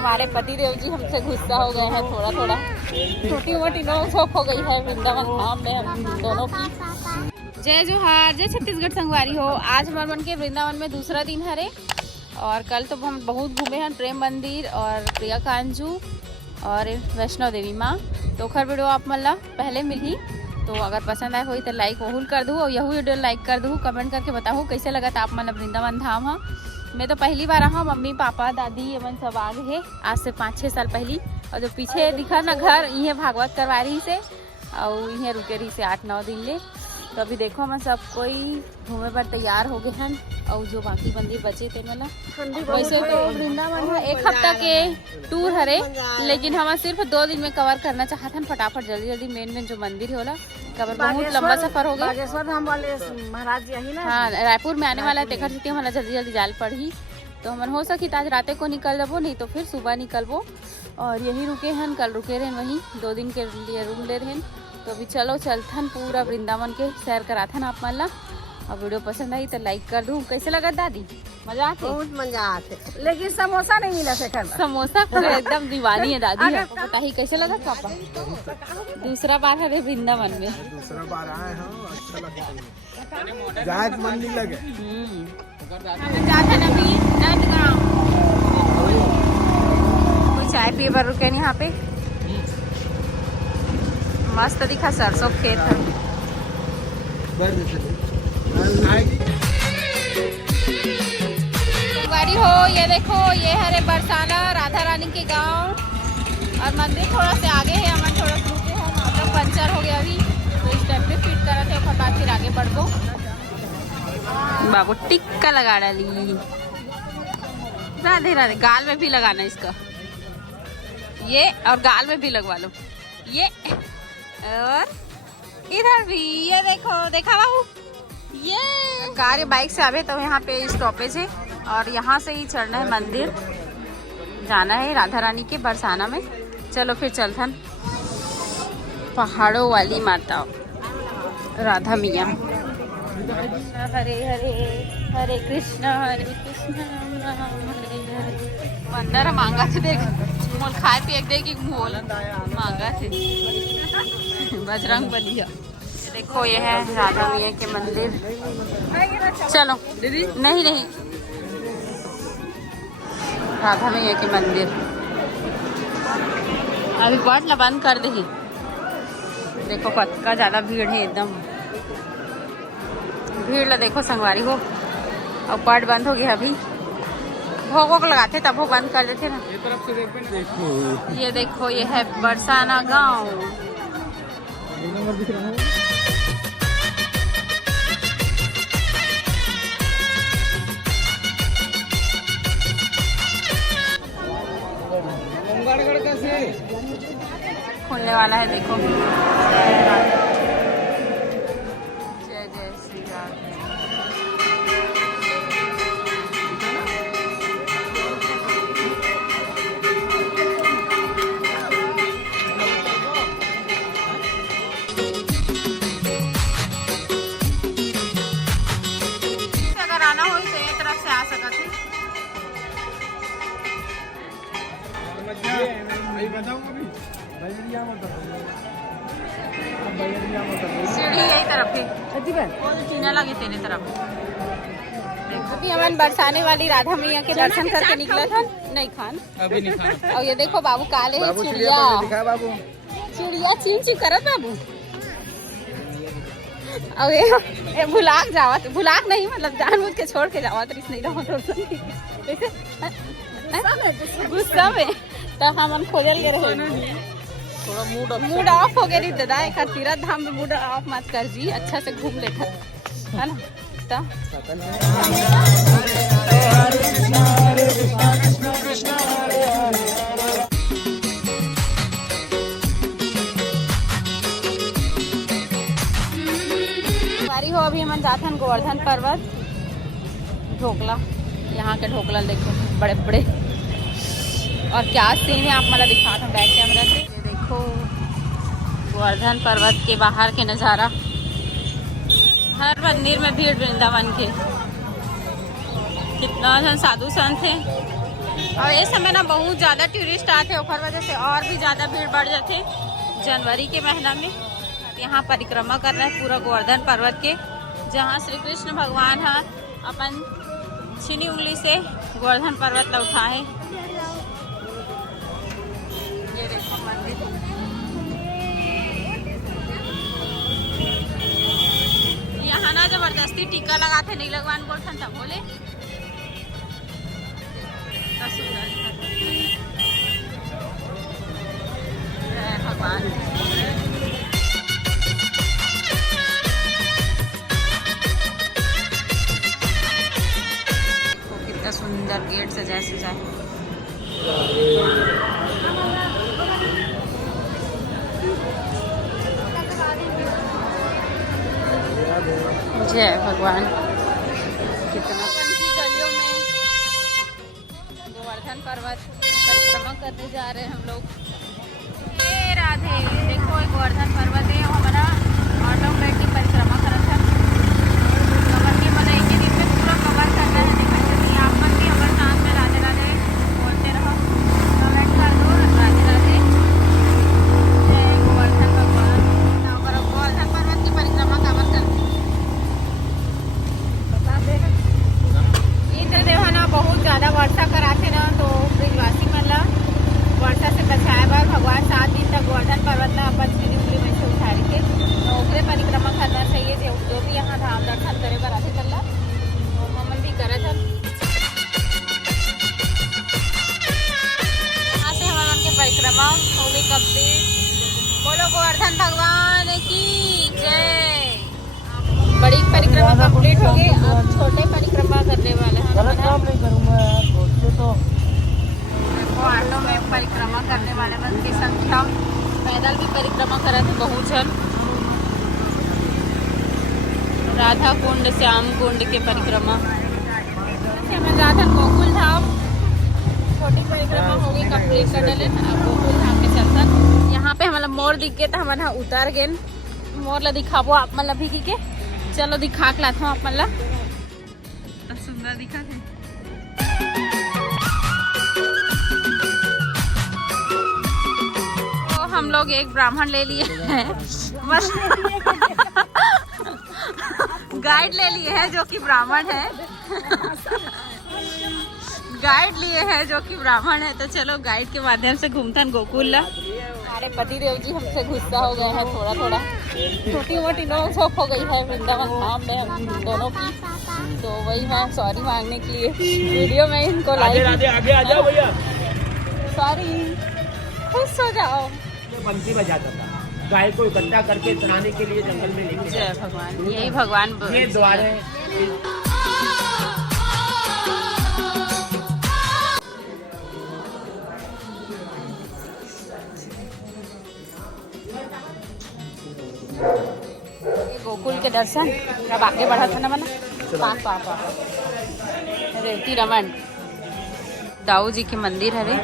हमारे पति देव जी हमसे गुस्सा हो गए हैं थोड़ा थोड़ा, छोटी मोटी नोक हो गई है वृंदावन धाम में हम दोनों की। जय जोहार, जय छत्तीसगढ़ संगवारी हो। आज हमारे मन के वृंदावन में दूसरा दिन है रे, और कल तो हम बहुत घूमे हैं प्रेम मंदिर और प्रिया कांजू और वैष्णो देवी माँ। तो खर वीडियो आप मल्ला पहले मिली, तो अगर पसंद आए हुई तो लाइक वहूल कर दूँ और यही वीडियो लाइक कर दूँ, कमेंट करके बताऊँ कैसे लगा था आप मतलब वृंदावन धाम। हाँ, मैं तो पहली बार आऊँ, मम्मी पापा दादी एवं सब आ गए है आज से 5-6 साल पहली। और जो पीछे दिखा ना घर, ये भागवत करवा रही से और ये रुके रही से 8-9 दिन ले। तो अभी देखो हम सब कोई घूमे पर तैयार हो गए हैं, और जो बाकी मंदिर बचे थे मतलब वैसे तो वृंदावन में 1 हफ्ता के टूर हरे, लेकिन हम सिर्फ 2 दिन में कवर करना चाहते हैं फटाफट जल्दी जल्दी। मेन जो मंदिर होला कवर, बहुत लंबा सफर हो गया। महाराज यही ना, हाँ रायपुर में आने वाला है, तेखर से हमारा जल्दी जल्दी जाल पड़ी। तो हम हो सकी आज रात को निकल जाबो, नहीं तो फिर सुबह निकलबो। और यही रुके हैं, कल रुके रहे वहीं 2 दिन के लिए रूम ले रहे। तो अभी चलो चलथन पूरा वृंदावन के सैर कराथन आप मन ला। और वीडियो पसंद आई तो लाइक कर दूँ। कैसे लगा दादी? मजा आते? बहुत मजा आते, लेकिन समोसा नहीं मिला से समोसा तो एकदम दीवानी है दादी। बताइए कैसे लगा पापा? दूसरा बार है वृंदावन में, दूसरा बार आए हैं, अच्छा लगा, जाए मन नहीं लगे। हम जाते हैं अभी नंदगांव, कोई चाय पिए पर रुके यहाँ पे। मस्त दिखा सरसों खेत है। गाड़ी हो, ये देखो ये है बरसाना राधा रानी के गांव, और मंदिर थोड़ा से आगे है, हमारे थोड़ा रुके हैं, मतलब पंचर हो गया अभी, तो इस टाइम पे फिट करा थे और बाद फिर आगे बढ़ो। बाबू टिक्का लगा डाली, राधे राधे। गाल में भी लगाना इसका, ये और गाल में भी लगवा लो ये, और इधर भी ये देखो, देखा बाबू ये कार बाइक से आवे तो यहाँ पे स्टॉपेज है, और यहाँ से ही चढ़ना है मंदिर, जाना है राधा रानी के बरसाना में। चलो फिर चलथन पहाड़ों वाली माता राधा मिया। हरे हरे हरे कृष्ण हरे हरे। अंदर मांगा थे देख, मोल खाए पिए देख कि मोल मांगा थे बजरंग बलिया। देखो ये है राधा मिया के मंदिर। चलो दीदी, नहीं नहीं, राधा मैया के मंदिर अभी पट बंद कर दी। देखो पक्का ज्यादा भीड़ है, एकदम भीड़ ला देखो संगवारी हो। और पट बंद हो गया, अभी भोगों को लगाते तब वो बंद कर देते ना। ये देखो ये है बरसाना गांव। खुलने वाला है देखो। जय जय श्री राम। अगर आना हो तो एक तरफ से आ सकते हैं। सीढ़ी यही तरफ है, टीना लगी तेरे तरफ। अभी हम बरसाने वाली राधा मैया के दर्शन करके निकला था। नहीं खान, अभी नहीं खान। और ये देखो बाबू काले है चिड़िया, बाबू चिड़िया चीं चीं करत बाबू। और ये भुलाक जावत, भुलाक नहीं मतलब जानबूझ के छोड़ के जावत रिस नहीं रहा गुस्सा में। तो हम खोजल के रहे, थोड़ा मूड ऑफ हो गया दादा। एक तीरथ धाम में मूड ऑफ मत कर जी, अच्छा से घूम लेता है ना। हमारी हो अभी हम जाते हैं गोवर्धन पर्वत ढोकला। यहाँ के ढोकला देखो बड़े बड़े, और क्या सीन है आप मतलब दिखा था बैक कैमरा से। ये देखो गोवर्धन पर्वत के बाहर के नज़ारा। हर मंदिर में भीड़ वृंदावन के, कितना साधु संत है। और इस समय ना बहुत ज़्यादा टूरिस्ट आते हैं, ओखर वजह से और भी ज़्यादा भीड़ बढ़ जाते जनवरी के महीना में। यहाँ परिक्रमा कर रहे हैं पूरा गोवर्धन पर्वत के, जहाँ श्री कृष्ण भगवान है अपन छीनी उंगली से गोवर्धन पर्वत ला उठाए। ये देखो मंदिर, यहाँ ना जबरदस्ती टीका लगाते नहीं लगवान बोलते था बोले भगवान। कितना सुंदर गेट सजाए सजाए। जय भगवान। कितना की गलियों में गोवर्धन पर्वत परिक्रमा करने जा रहे हैं हम लोग। हे राधे, देखो एक गोवर्धन पर्वत है, हमारा ऑटोमेटिक परिक्रमा करा था कवर के मतलब एक दिन में पूरा कवर करना है। आप पर भी हमारे साथ में राधे राधे बोलते रहो, कमेंट कर दो राधे राधे। जय गोवर्धन भगवान। गोवर्धन पर्वत की परिक्रमा कवर कर इंद्रदेव ना बहुत ज़्यादा वर्षा कराते ना, तो ब्रिजवासी मतलब वर्षा से बचाए बार भगवान 7 दिन तक गोवर्धन पर्वत ला अपन छीनी उंगली में से उठाई थे। तो ओकरे परिक्रमा करना चाहिए जो भी यहाँ धाम दर्शन करे बर आते कल्ला, तो हमन भी करत हन। यहाँ से हमारे के परिक्रमा हो गई कंप्लीट। बोलो गोवर्धन भगवान की जय। बड़ी परिक्रमा कंप्लीट हो गई, अब छोटे परिक्रमा करने वाले हैं। ऑटो में परिक्रमा करने वाले बस की संख्या, पैदल भी परिक्रमा करे थे बहुत जन। राधा कुंड श्याम कुंड के परिक्रमा राधा गोकुल धाम छोटी परिक्रमा हो गई कंप्लीट कर डाले। अब गोकुल धाम में चलता, यहाँ पे हमारा मोर दिख गए तो हमारा उतार गए। मोर ला दिखाबो आप मतलब भी के, चलो दिखा के लाता हूँ आप मतलब। सुंदर दिखा थे। हम लोग एक ब्राह्मण ले लिए हैं, बस गाइड ले लिए हैं जो कि ब्राह्मण है। गाइड लिए हैं जो कि ब्राह्मण है, तो चलो गाइड के माध्यम से घूमतन गोकुल ला। हमारे पति देव जी हमसे गुस्सा हो गए हैं थोड़ा थोड़ा, छोटी मोटी नोक झोंक हो गई है वृंदावन धाम में हम दोनों की, तो वही मैं सॉरी मांगने के लिए वीडियो में इनको लाइक। आगे आ जाओ भैया, सॉरी, खुश हो जाओ। बंसी बजाता था, गाय को इकट्ठा करके चराने के लिए जंगल में लेके। जय भगवान, यही भगवान ये द्वार है। गोकुल के दर्शन अब आगे बढ़ा था ना मना पापा रेवती रमन दाऊ जी के मंदिर है।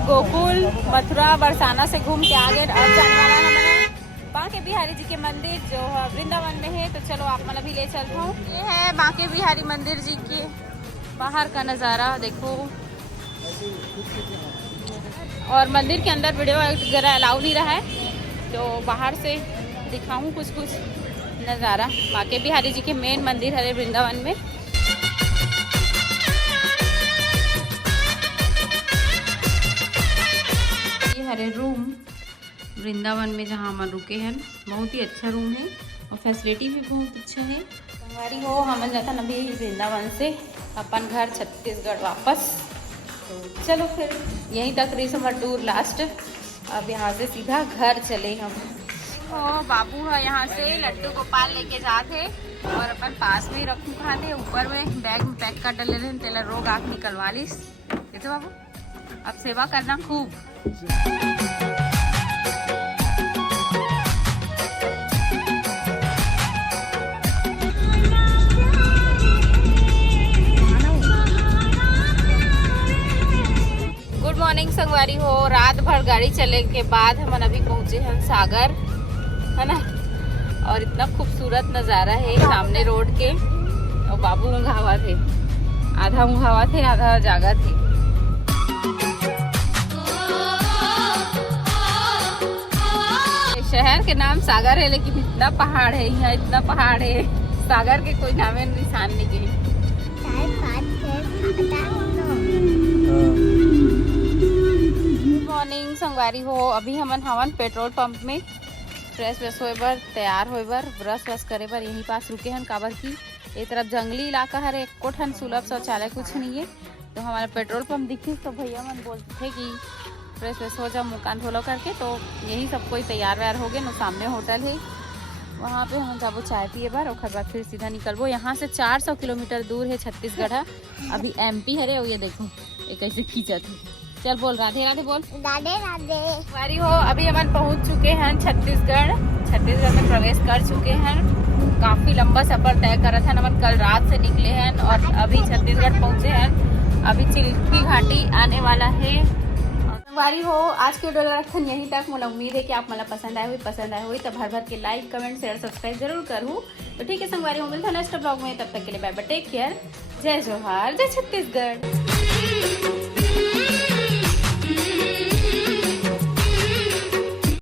गोकुल मथुरा बरसाना से घूम के आगे अब जाने वाला है हमारा बांके बिहारी जी के मंदिर जो वृंदावन में है। तो चलो आप मतलब भी ले चलता हूँ। ये है बांके बिहारी मंदिर जी के बाहर का नज़ारा देखो। और मंदिर के अंदर वीडियो वगैरह अलाउ नहीं रहा है, तो बाहर से दिखाऊं कुछ नज़ारा। बांके बिहारी जी के मेन मंदिर है वृंदावन में। ये हरे रूम वृंदावन में जहाँ हम रुके हैं, बहुत ही अच्छा रूम है और फैसिलिटी भी बहुत अच्छा है। संगवारी हो हम जाता अभी वृंदावन से अपन घर छत्तीसगढ़ वापस। तो चलो फिर यहीं तक रही हमारा टूर लास्ट। अब यहाँ से सीधा घर चले हम। ओ बाबू है यहाँ से लड्डू गोपाल लेके जाते और अपन पास में ही रखू खाते, ऊपर में बैग में पैक कर डाले रहे तेला रोग आँख निकलवा लीस। ये तो बाबू अब सेवा करना खूब। गुड मॉर्निंग संगवारी हो। रात भर गाड़ी चले के बाद हम अभी पहुंचे हैं सागर, है ना। और इतना खूबसूरत नज़ारा है सामने रोड के, और बाबू ऊँघावा थे। आधा मुहावा थे आधा जागा थे। शहर के नाम सागर है लेकिन इतना पहाड़ है, यहाँ इतना पहाड़ है, सागर के कोई नामे निशान नहीं गई। गुड मॉर्निंग संगवारी हो। अभी हमन हवन पेट्रोल पंप में फ्रेश व्रेश होए बर, तैयार होए बर, ब्रश व्रश करे बर यहीं पास रुके हैं। काबर की ये तरफ जंगली इलाका है, एको ठन सुलभ शौचालय कुछ नहीं है। तो हमारा पेट्रोल पंप दिखी तो भैया मन बोलते थे कि फ्रेश व्रेश हो जाओ मुँह कान धोलो करके। तो यही सब कोई तैयार व्यार हो गए न, सामने होटल है, वहाँ पे हम जाबो चाय पिए बार, और बाद फिर सीधा निकलबो। यहाँ से 400 किलोमीटर दूर है छत्तीसगढ़ है, अभी MP है रे। ये देखो ये कैसे खींचा थे। चल बोल राधे राधे बोल। राधे राधे। वारी हो अभी हम पहुँच चुके हैं छत्तीसगढ़ में प्रवेश कर चुके हैं। काफी लंबा सफर तय करा था, हम कल रात से निकले हैं और अभी छत्तीसगढ़ पहुँचे हैं। अभी चिल्की घाटी आने वाला है। संगवारी हो आज के वीडियो रखन यहीं तक। मुझे उम्मीद है कि आप मला पसंद आए हुई तो भर भर के लाइक कमेंट शेयर सब्सक्राइब जरूर करूँ। तो ठीक है संगवारी हो, मिलता है नेक्स्ट ब्लॉग में, तब तक के लिए बाय बाय, टेक केयर, जय जोहार, जय छत्तीसगढ़।